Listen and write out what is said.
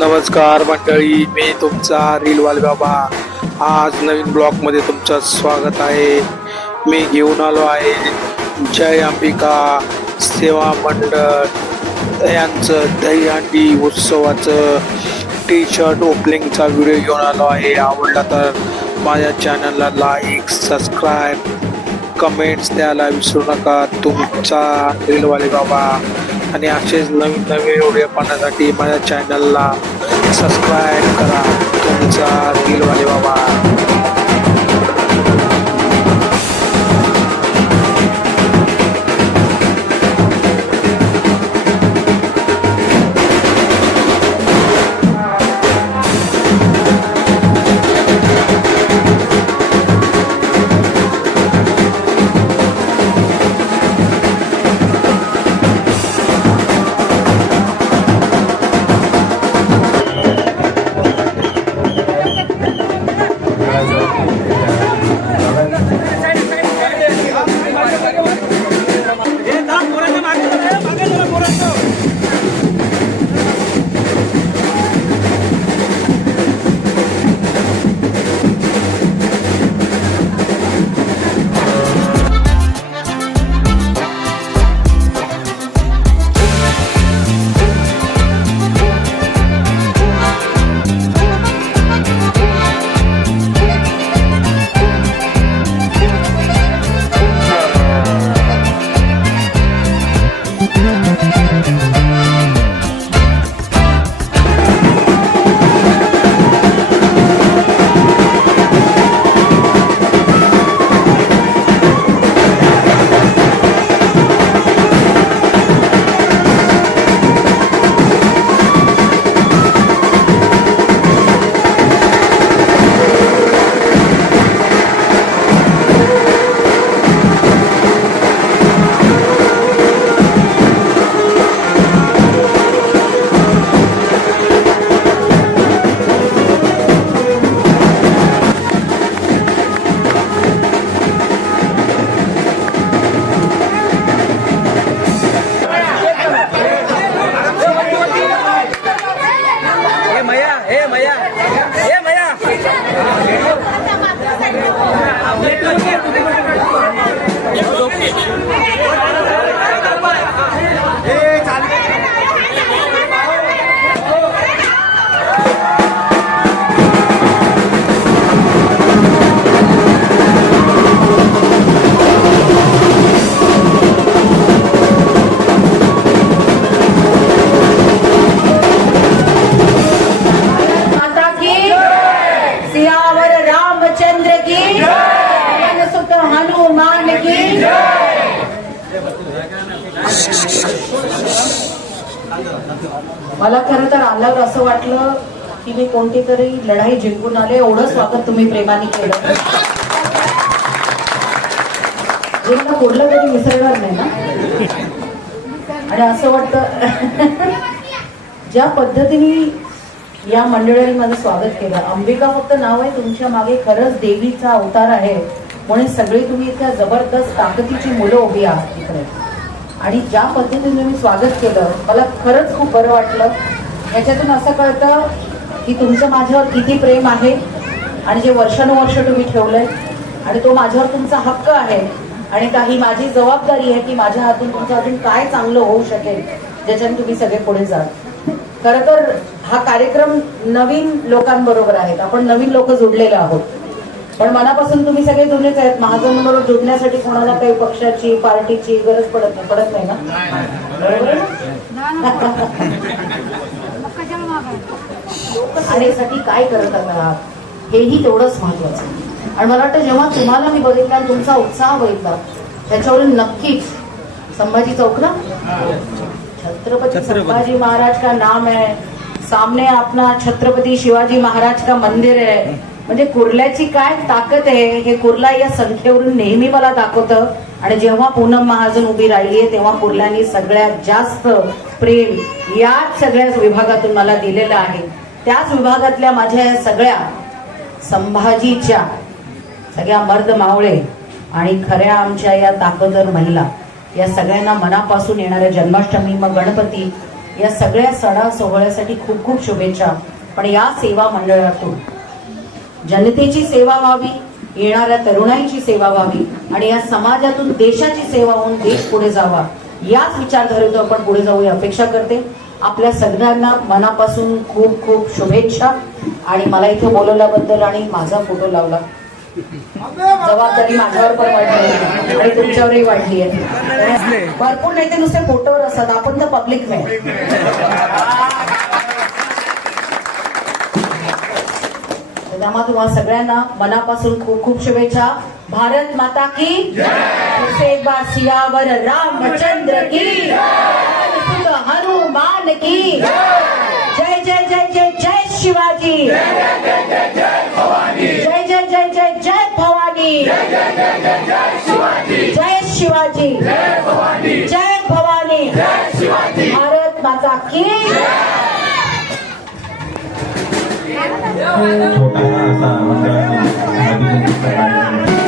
नमस्कार मंडळी मी तुमचा रीलवाल बाबा. आज नवीन ब्लॉगमध्ये तुमचं स्वागत आहे. मी घेऊन आलो आहे जय अंबिका सेवा मंडळ. यांचं दहीहंडी उत्सवाचं टी शर्ट ओपनिंगचा व्हिडिओ घेऊन आलो आहे. आवडला तर माझ्या चॅनलला लाईक सबस्क्राईब कमेंट्स द्यायला विसरू नका. तुमचा रीलवाले बाबा. आणि असेच नवीन नवीन व्हिडिओ पाहण्यासाठी माझ्या चॅनलला सबस्क्राईब करा. तुमचा रीलवाले बाबा. माता मला खरं तर आल्यावर असं वाटलं की मी कोणती तरी लढाई जिंकून आले एवढं स्वागत तुम्ही प्रेमाने केलं. जे बोललं तरी विसरणार नाही ना? आणि असं वाटतं ज्या पद्धतीने या मंडळाने माझं स्वागत केलं अंबिका फक्त नाव आहे तुमच्या मागे खरंच देवीचा अवतार आहे म्हणून सगळी तुम्ही इतक्या जबरदस्त ताकदीची मुलं उभी आहात तिकडे. आणि ज्या पद्धतीने मी स्वागत केलं मला खरंच खूप बरं वाटलं. याच्यातून असं कळतं की तुमचं माझ्यावर किती प्रेम आहे आणि जे वर्षानुवर्ष तुम्ही ठेवलं आहे आणि तो माझ्यावर तुमचा हक्क आहे आणि काही माझी जबाबदारी आहे की माझ्या हातून तुमचं अजून काय चांगलं होऊ शकेल ज्याच्याने तुम्ही सगळे पुढे जाल. खरं तर हा कार्यक्रम नवीन लोकांबरोबर आहेत. आपण नवीन लोक जुडलेले आहोत. पण मनापासून तुम्ही सगळे जुनेच आहेत. महाजन बरोबर जुडण्यासाठी कोणाला काही पक्षाची पार्टीची गरज पडत नाही. पडत नाही ना? आहे? लोकसेवेसाठी काय करत आहात हेही तेवढंच महत्वाचं आहे. आणि मला वाटतं जेव्हा तुम्हाला मी बघितला आणि तुमचा उत्साह बघितला त्याच्यावरून नक्कीच संभाजी चौक ना? छत्रपति संभाजी महाराज का नाम है सामने अपना छत्रपति शिवाजी महाराज का मंदिर है म्हणजे कुर्ल्याची काय ताकद आहे? हे कुर्ला या संख्येवरून नेहमी मला दाखवतं. आणि जेव्हा पूनम महाजन उभी राहिलीये तेव्हा कुर्ल्यानी सगळ्यात जास्त प्रेम याच सगळ्याच विभागातून मला दिलेलं आहे. त्याच विभागातल्या माझ्या या सगळ्या संभाजीच्या सगळ्या मर्द मावळे आणि खऱ्या आमच्या या ताकदर महिला या सगळ्यांना मनापासून येणाऱ्या जन्माष्टमी मग गणपती या सगळ्या सणा सोहळ्यासाठी खूप खूप शुभेच्छा. पण या सेवा मंडळातून जनतेची सेवा व्हावी येणाऱ्या तरुणाईची सेवा व्हावी आणि या समाजातून देशाची सेवा होऊन देश पुढे जावा याच विचारधारेतून आपण पुढे जाऊ ही अपेक्षा करते. आपल्या सगळ्यांना मनापासून खूप खूप शुभेच्छा. आणि मला इथे बोलवल्याबद्दल आणि माझा फोटो लावला. जबाबदारी माझ्यावर पण वाढली आणि तुमच्यावरही वाढली आहे. भरपूर नाही ते नुसते फोटोवर असतात. आपण तर पब्लिक नाही. त्यामुळे तुम्हाला सगळ्यांना मनापासून खूप खूप शुभेच्छा भारत माता की सियावर रामचंद्र की हनुमान की जय जय जय जय जय शिवाजी जय जय जय जय जय भवानी जय शिवाजी जय भवानी भारत माता की โชตาสาวัญญาณิอดีตไป